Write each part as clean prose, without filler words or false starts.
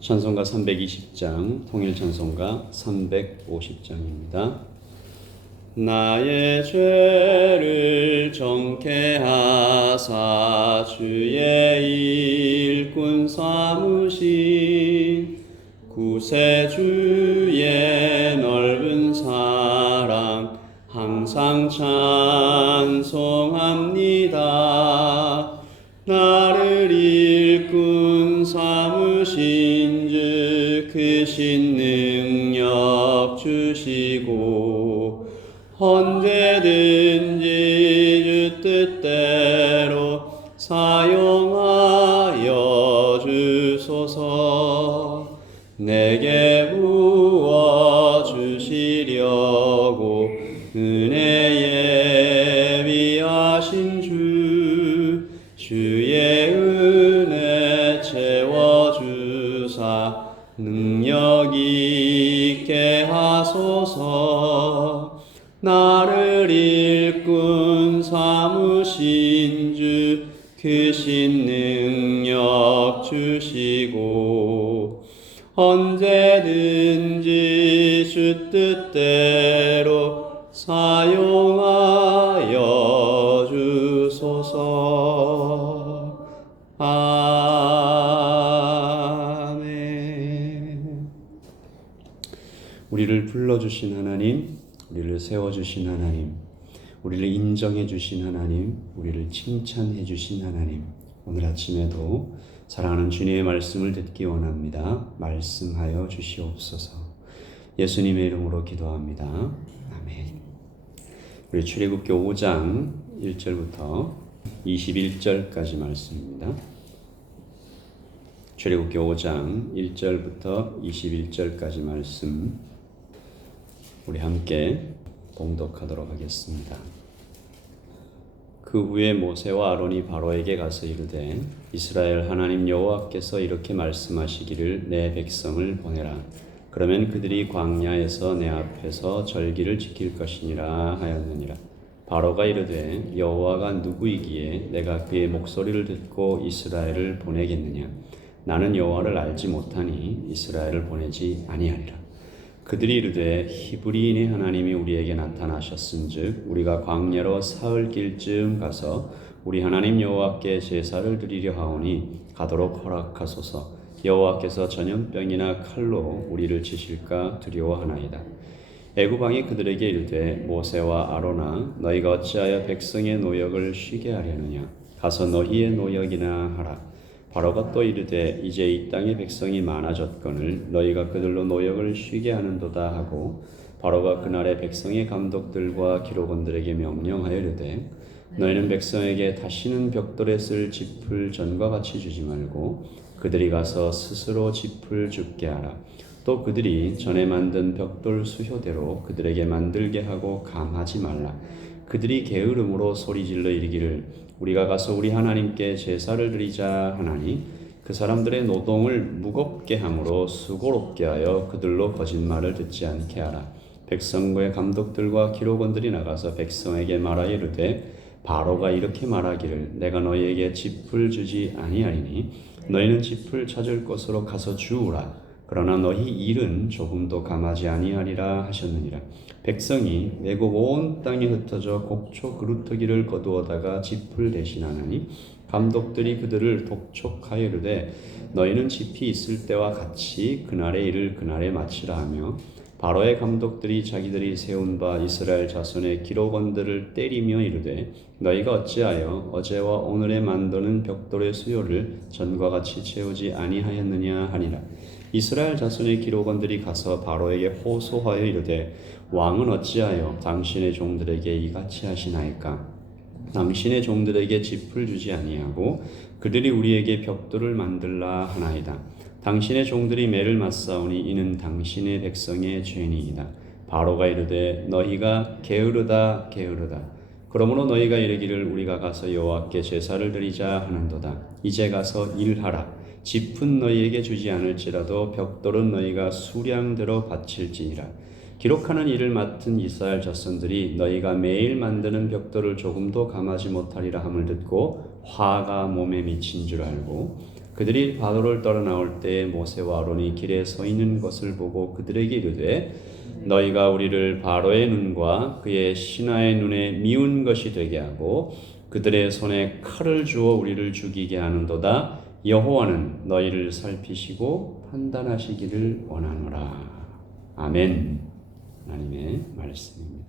찬송가 320장, 통일찬송가 350장입니다. 나의 죄를 정케 하사 주의 일꾼 삼으신 구세주의 넓은 사랑 항상 찬송합니다. 나를 일꾼 삼으신 주 크신 능력 주시고 언제든지 주 뜻대로 사용하여 주소서. 내게 부어 주시려고 은혜에 위하신 주의 은혜 채워주사 능력 있게 하소서. 나를 일꾼 삼으신 주 크신 능력 주시고 언제든지 주 뜻대로 사용하여 주소서. 아멘. 우리를 불러주신 하나님, 우리를 세워주신 하나님, 우리를 인정해주신 하나님, 우리를 칭찬해주신 하나님, 오늘 아침에도 사랑하는 주님의 말씀을 듣기 원합니다. 말씀하여 주시옵소서. 예수님의 이름으로 기도합니다. 아멘. 우리 출애굽기 5장 1절부터 21절까지 말씀입니다. 출애굽기 5장 1절부터 21절까지 말씀 우리 함께 봉독하도록 하겠습니다. 그 후에 모세와 아론이 바로에게 가서 이르되 이스라엘 하나님 여호와께서 이렇게 말씀하시기를 내 백성을 보내라. 그러면 그들이 광야에서 내 앞에서 절기를 지킬 것이니라 하였느니라. 바로가 이르되 여호와가 누구이기에 내가 그의 목소리를 듣고 이스라엘을 보내겠느냐. 나는 여호와를 알지 못하니 이스라엘을 보내지 아니하리라. 그들이 이르되 히브리인의 하나님이 우리에게 나타나셨은즉 우리가 광야로 사흘길쯤 가서 우리 하나님 여호와께 제사를 드리려 하오니 가도록 허락하소서. 여호와께서 전염병이나 칼로 우리를 치실까 두려워하나이다. 애굽 왕이 그들에게 이르되 모세와 아론아 너희가 어찌하여 백성의 노역을 쉬게 하려느냐. 가서 너희의 노역이나 하라. 바로가 또 이르되 이제 이 땅의 백성이 많아졌거늘 너희가 그들로 노역을 쉬게 하는도다 하고 바로가 그날의 백성의 감독들과 기록원들에게 명령하여 이르되 너희는 백성에게 다시는 벽돌에 쓸 짚을 전과 같이 주지 말고 그들이 가서 스스로 짚을 줍게 하라. 또 그들이 전에 만든 벽돌 수효대로 그들에게 만들게 하고 감하지 말라. 그들이 게으름으로 소리질러 이르기를 우리가 가서 우리 하나님께 제사를 드리자 하나니 그 사람들의 노동을 무겁게 함으로 수고롭게 하여 그들로 거짓말을 듣지 않게 하라. 백성의 감독들과 기록원들이 나가서 백성에게 말하여 이르되 바로가 이렇게 말하기를 내가 너희에게 짚을 주지 아니하리니 너희는 짚을 찾을 곳으로 가서 주우라. 그러나 너희 일은 조금도 감하지 아니하리라 하셨느니라. 백성이 애굽 온 땅에 흩어져 곡초 그루터기를 거두어다가 짚을 대신하나니 감독들이 그들을 독촉하여 이르되 너희는 짚이 있을 때와 같이 그날의 일을 그날에 마치라 하며 바로의 감독들이 자기들이 세운 바 이스라엘 자손의 기록원들을 때리며 이르되 너희가 어찌하여 어제와 오늘에 만드는 벽돌의 수요를 전과 같이 채우지 아니하였느냐 하니라. 이스라엘 자손의 기록원들이 가서 바로에게 호소하여 이르되 왕은 어찌하여 당신의 종들에게 이같이 하시나이까. 당신의 종들에게 짚을 주지 아니하고 그들이 우리에게 벽돌을 만들라 하나이다. 당신의 종들이 매를 맞사오니 이는 당신의 백성의 죄니이다. 바로가 이르되 너희가 게으르다 게으르다. 그러므로 너희가 이르기를 우리가 가서 여호와께 제사를 드리자 하는도다. 이제 가서 일하라. 짚은 너희에게 주지 않을지라도 벽돌은 너희가 수량대로 바칠지니라. 기록하는 일을 맡은 이스라엘 자손들이 너희가 매일 만드는 벽돌을 조금도 감하지 못하리라 함을 듣고 화가 몸에 미친 줄 알고 그들이 바로를 떠나 나올 때에 모세와 아론이 길에 서 있는 것을 보고 그들에게 이르되 너희가 우리를 바로의 눈과 그의 신하의 눈에 미운 것이 되게 하고 그들의 손에 칼을 주어 우리를 죽이게 하는도다. 여호와는 너희를 살피시고 판단하시기를 원하노라. 아멘. 하나님의 말씀입니다.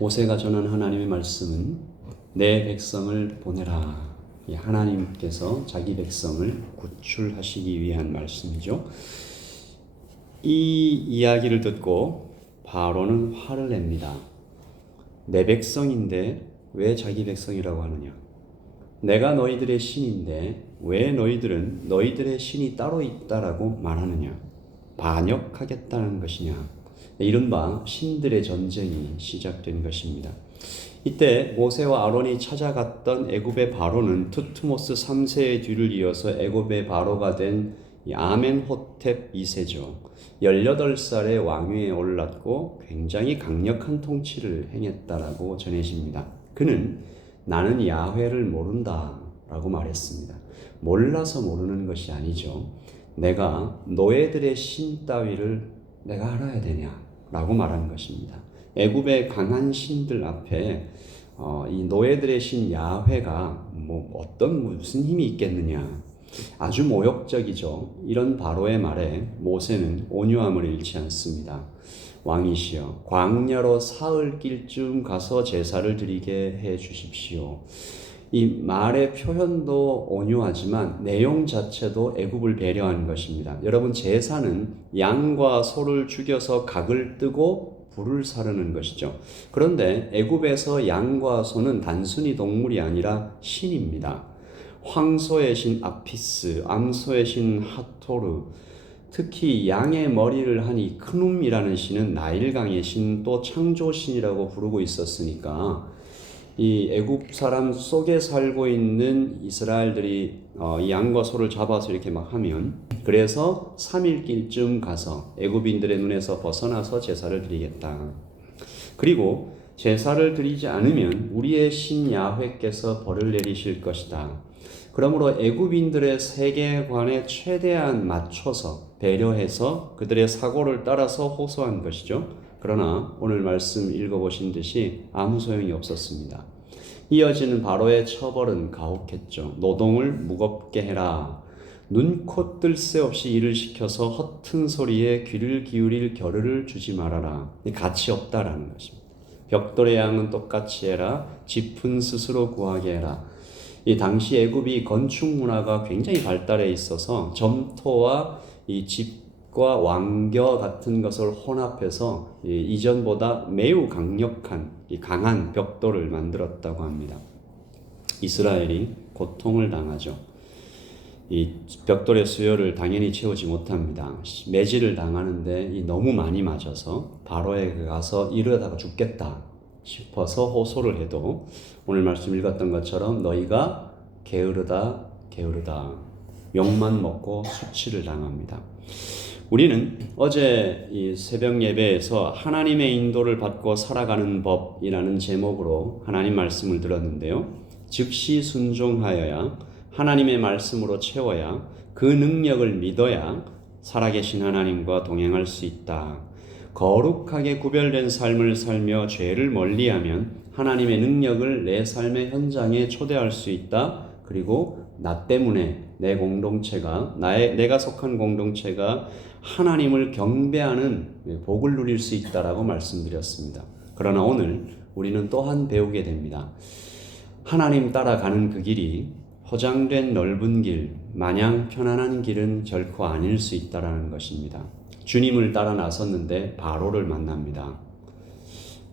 모세가 전한 하나님의 말씀은 내 백성을 보내라. 하나님께서 자기 백성을 구출하시기 위한 말씀이죠. 이 이야기를 듣고 바로는 화를 냅니다. 내 백성인데 왜 자기 백성이라고 하느냐? 내가 너희들의 신인데 왜 너희들은 너희들의 신이 따로 있다라고 말하느냐? 반역하겠다는 것이냐? 이른바 신들의 전쟁이 시작된 것입니다. 이때 모세와 아론이 찾아갔던 애굽의 바로는 투트모스 3세의 뒤를 이어서 애굽의 바로가 된 아멘호텝 2세죠. 18살의 왕위에 올랐고 굉장히 강력한 통치를 행했다라고 전해집니다. 그는 나는 야훼를 모른다 라고 말했습니다. 몰라서 모르는 것이 아니죠. 내가 노예들의 신 따위를 내가 알아야 되냐 라고 말하는 것입니다. 애굽의 강한 신들 앞에 이 노예들의 신 야훼가 무슨 힘이 있겠느냐. 아주 모욕적이죠. 이런 바로의 말에 모세는 온유함을 잃지 않습니다. 왕이시여 광야로 사흘 길쯤 가서 제사를 드리게 해 주십시오. 이 말의 표현도 온유하지만 내용 자체도 애굽을 배려하는 것입니다. 여러분, 제사는 양과 소를 죽여서 각을 뜨고 불을 사르는 것이죠. 그런데 애굽에서 양과 소는 단순히 동물이 아니라 신입니다. 황소의 신 아피스, 암소의 신 하토르, 특히 양의 머리를 한 이 크눔이라는 신은 나일강의 신, 또 창조신이라고 부르고 있었으니까 이 애굽 사람 속에 살고 있는 이스라엘들이 이 양과 소를 잡아서 이렇게 막 하면, 그래서 3일길쯤 가서 애굽인들의 눈에서 벗어나서 제사를 드리겠다. 그리고 제사를 드리지 않으면 우리의 신 야훼께서 벌을 내리실 것이다. 그러므로 애굽인들의 세계관에 최대한 맞춰서 배려해서 그들의 사고를 따라서 호소한 것이죠. 그러나 오늘 말씀 읽어보신 듯이 아무 소용이 없었습니다. 이어지는 바로의 처벌은 가혹했죠. 노동을 무겁게 해라. 눈코 뜰 새 없이 일을 시켜서 허튼 소리에 귀를 기울일 겨를을 주지 말아라. 가치 없다라는 것입니다. 벽돌의 양은 똑같이 해라. 짚은 스스로 구하게 해라. 이 당시 애굽이 건축 문화가 굉장히 발달해 있어서 점토와 이 짚과 왕겨 같은 것을 혼합해서 이전보다 매우 강한 벽돌을 만들었다고 합니다. 이스라엘이 고통을 당하죠. 이 벽돌의 수요를 당연히 채우지 못합니다. 매질을 당하는데 너무 많이 맞아서 바로에 가서 이러다가 죽겠다 싶어서 호소를 해도 오늘 말씀 읽었던 것처럼 너희가 게으르다 욕만 먹고 수치를 당합니다. 우리는 어제 이 새벽 예배에서 하나님의 인도를 받고 살아가는 법이라는 제목으로 하나님 말씀을 들었는데요. 즉시 순종하여야 하나님의 말씀으로 채워야 그 능력을 믿어야 살아계신 하나님과 동행할 수 있다. 거룩하게 구별된 삶을 살며 죄를 멀리하면 하나님의 능력을 내 삶의 현장에 초대할 수 있다. 그리고 나 때문에 내 공동체가 내가 속한 공동체가 하나님을 경배하는 복을 누릴 수 있다라고 말씀드렸습니다. 그러나 오늘 우리는 또한 배우게 됩니다. 하나님 따라가는 그 길이 허장된 넓은 길, 마냥 편안한 길은 결코 아닐 수 있다라는 것입니다. 주님을 따라 나섰는데 바로를 만납니다.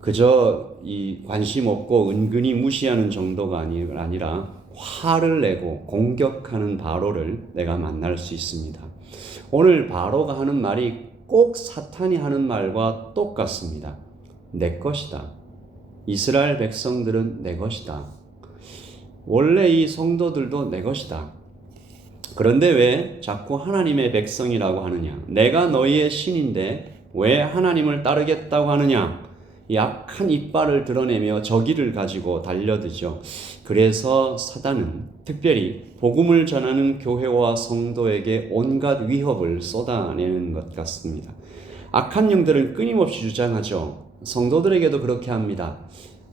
그저 이 관심 없고 은근히 무시하는 정도가 아니라 화를 내고 공격하는 바로를 내가 만날 수 있습니다. 오늘 바로가 하는 말이 꼭 사탄이 하는 말과 똑같습니다. 내 것이다. 이스라엘 백성들은 내 것이다. 원래 이 성도들도 내 것이다. 그런데 왜 자꾸 하나님의 백성이라고 하느냐? 내가 너희의 신인데 왜 하나님을 따르겠다고 하느냐? 약한 이빨을 드러내며 저기를 가지고 달려들죠. 그래서 사단은 특별히 복음을 전하는 교회와 성도에게 온갖 위협을 쏟아내는 것 같습니다. 악한 영들은 끊임없이 주장하죠. 성도들에게도 그렇게 합니다.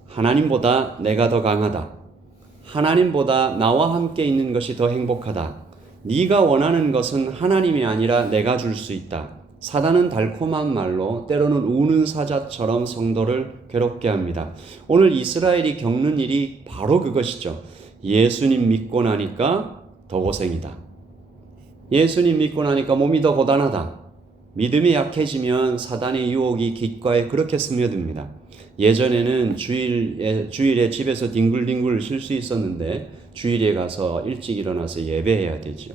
하나님보다 내가 더 강하다. 하나님보다 나와 함께 있는 것이 더 행복하다. 네가 원하는 것은 하나님이 아니라 내가 줄 수 있다. 사단은 달콤한 말로 때로는 우는 사자처럼 성도를 괴롭게 합니다. 오늘 이스라엘이 겪는 일이 바로 그것이죠. 예수님 믿고 나니까 더 고생이다. 예수님 믿고 나니까 몸이 더 고단하다. 믿음이 약해지면 사단의 유혹이 귓가에 그렇게 스며듭니다. 예전에는 주일에 집에서 뒹굴뒹굴 쉴 수 있었는데 주일에 가서 일찍 일어나서 예배해야 되죠.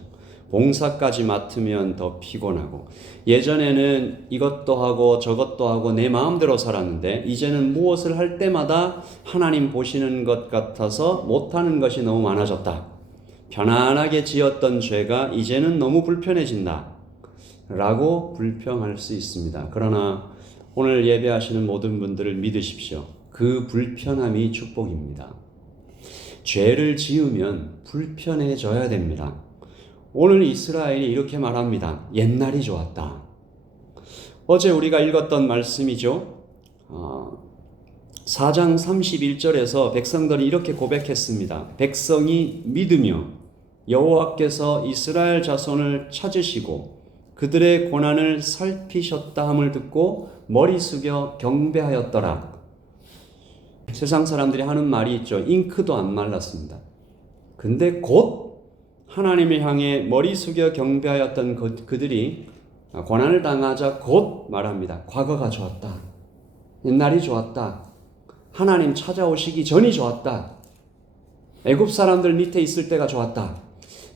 봉사까지 맡으면 더 피곤하고, 예전에는 이것도 하고 저것도 하고 내 마음대로 살았는데 이제는 무엇을 할 때마다 하나님 보시는 것 같아서 못하는 것이 너무 많아졌다. 편안하게 지었던 죄가 이제는 너무 불편해진다 라고 불평할 수 있습니다. 그러나 오늘 예배하시는 모든 분들을 믿으십시오. 그 불편함이 축복입니다. 죄를 지으면 불편해져야 됩니다. 오늘 이스라엘이 이렇게 말합니다. 옛날이 좋았다. 어제 우리가 읽었던 말씀이죠. 4장 31절에서 백성들이 이렇게 고백했습니다. 백성이 믿으며 여호와께서 이스라엘 자손을 찾으시고 그들의 고난을 살피셨다 함을 듣고 머리 숙여 경배하였더라. 세상 사람들이 하는 말이 있죠. 잉크도 안 말랐습니다. 근데 곧 하나님을 향해 머리 숙여 경배하였던 그들이 고난을 당하자 곧 말합니다. 과거가 좋았다. 옛날이 좋았다. 하나님 찾아오시기 전이 좋았다. 애굽 사람들 밑에 있을 때가 좋았다.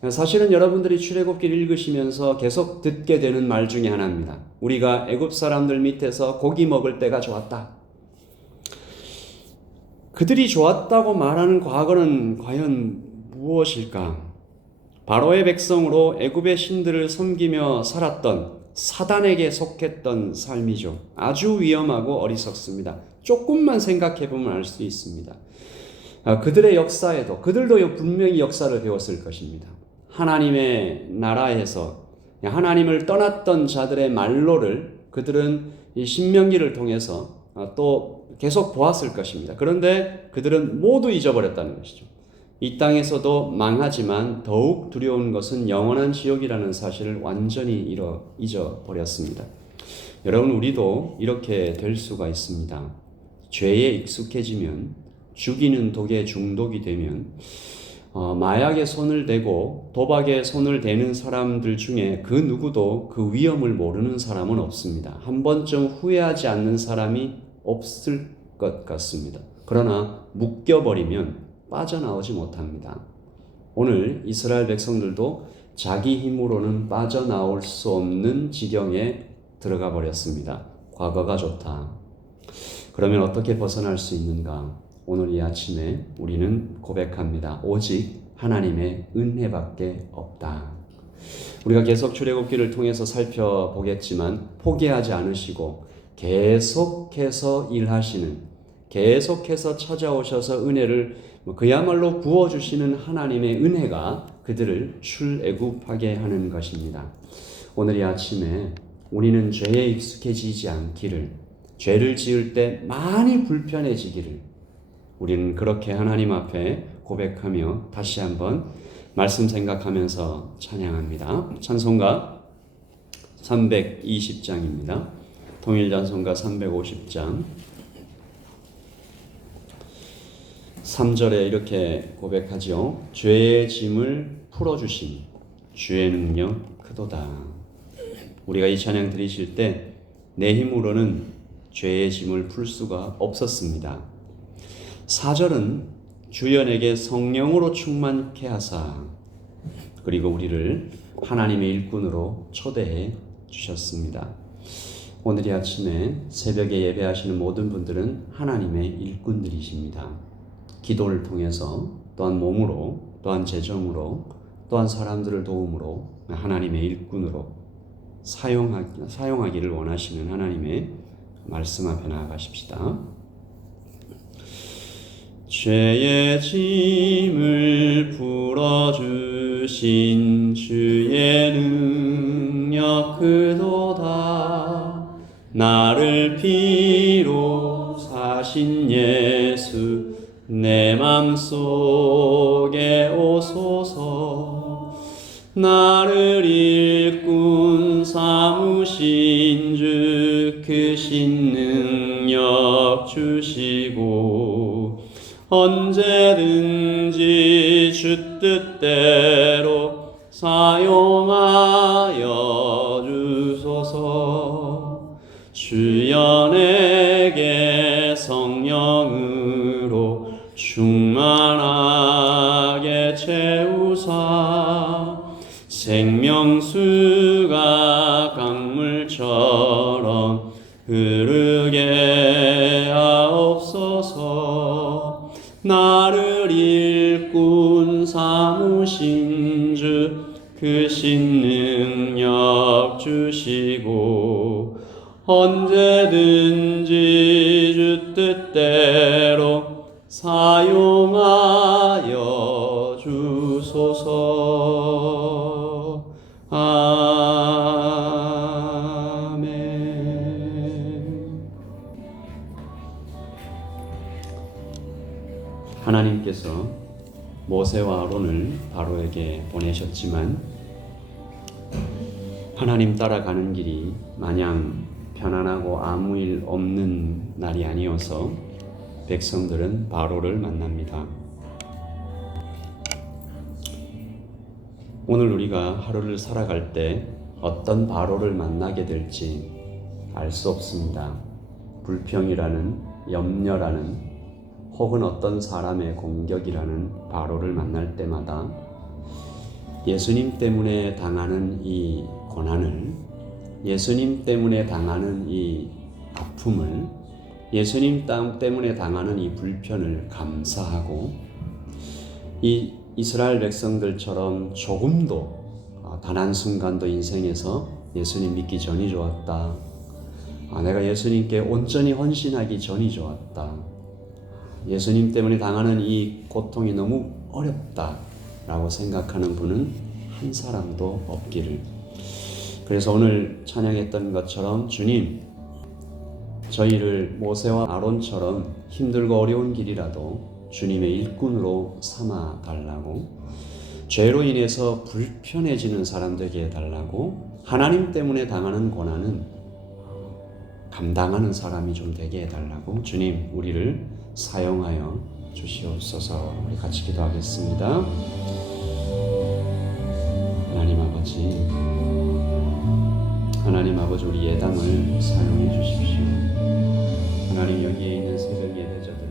사실은 여러분들이 출애굽기를 읽으시면서 계속 듣게 되는 말 중에 하나입니다. 우리가 애굽 사람들 밑에서 고기 먹을 때가 좋았다. 그들이 좋았다고 말하는 과거는 과연 무엇일까? 바로의 백성으로 애굽의 신들을 섬기며 살았던 사단에게 속했던 삶이죠. 아주 위험하고 어리석습니다. 조금만 생각해 보면 알 수 있습니다. 그들의 역사에도 그들도 분명히 역사를 배웠을 것입니다. 하나님의 나라에서 하나님을 떠났던 자들의 말로를 그들은 이 신명기를 통해서 또 계속 보았을 것입니다. 그런데 그들은 모두 잊어버렸다는 것이죠. 이 땅에서도 망하지만 더욱 두려운 것은 영원한 지옥이라는 사실을 완전히 잊어버렸습니다. 여러분, 우리도 이렇게 될 수가 있습니다. 죄에 익숙해지면, 죽이는 독에 중독이 되면, 마약에 손을 대고 도박에 손을 대는 사람들 중에 그 누구도 그 위험을 모르는 사람은 없습니다. 한 번쯤 후회하지 않는 사람이 없을 것 같습니다. 그러나 묶여버리면 빠져나오지 못합니다. 오늘 이스라엘 백성들도 자기 힘으로는 빠져나올 수 없는 지경에 들어가 버렸습니다. 과거가 좋다. 그러면 어떻게 벗어날 수 있는가? 오늘 이 아침에 우리는 고백합니다. 오직 하나님의 은혜밖에 없다. 우리가 계속 출애굽기를 통해서 살펴보겠지만 포기하지 않으시고 계속해서 일하시는, 계속해서 찾아오셔서 은혜를 그야말로 부어주시는 하나님의 은혜가 그들을 출애굽하게 하는 것입니다. 오늘 이 아침에 우리는 죄에 익숙해지지 않기를, 죄를 지을 때 많이 불편해지기를 우리는 그렇게 하나님 앞에 고백하며 다시 한번 말씀 생각하면서 찬양합니다. 찬송가 320장입니다. 통일찬송가 350장 3절에 이렇게 고백하지요. 죄의 짐을 풀어주신 주의 능력 크도다. 우리가 이 찬양 들으실 때 내 힘으로는 죄의 짐을 풀 수가 없었습니다. 4절은 주여 내게 성령으로 충만케 하사, 그리고 우리를 하나님의 일꾼으로 초대해 주셨습니다. 오늘 이 아침에 새벽에 예배하시는 모든 분들은 하나님의 일꾼들이십니다. 기도를 통해서, 또한 몸으로, 또한 재정으로, 또한 사람들을 도움으로 하나님의 일꾼으로 사용하기를 원하시는 하나님의 말씀 앞에 나아가십시다. 죄의 짐을 풀어주신 주의 능력 크도다. 나를 피로 사신 예수 내 맘속에 오소서. 나를 일꾼 삼으신 주 크신 능력 주시고 언제든지 주 뜻대로 사용하여 주소서. 주여 내게 성령으로 충만하게 채우사 생명수가 강물처럼 흐르게 하옵소서. 나를 일꾼 삼으신 주 크신 능력 주시고 언제든지 주 뜻대로 사용하여 주소서. 아멘. 하나님께서 모세와 아론을 바로에게 보내셨지만 하나님 따라가는 길이 마냥 편안하고 아무 일 없는 날이 아니어서 백성들은 바로를 만납니다. 오늘 우리가 하루를 살아갈 때 어떤 바로를 만나게 될지 알 수 없습니다. 불평이라는, 염려라는, 혹은 어떤 사람의 공격이라는 바로를 만날 때마다 예수님 때문에 당하는 이 고난을, 예수님 때문에 당하는 이 아픔을, 예수님 때문에 당하는 이 불편을 감사하고 이 이스라엘 백성들처럼 조금도 단 한순간도 인생에서 예수님 믿기 전이 좋았다. 내가 예수님께 온전히 헌신하기 전이 좋았다. 예수님 때문에 당하는 이 고통이 너무 어렵다 라고 생각하는 분은 한 사람도 없기를. 그래서 오늘 찬양했던 것처럼 주님, 저희를 모세와 아론처럼 힘들고 어려운 길이라도 주님의 일꾼으로 삼아 달라고, 죄로 인해서 불편해지는 사람 되게 해달라고, 하나님 때문에 당하는 고난은 감당하는 사람이 좀 되게 해달라고 주님 우리를 사용하여 주시옵소서. 우리 같이 기도하겠습니다. 하나님 아버지 우리 예담을 사용해 주십시오. 하나님 여기에 있는 새벽 예배자들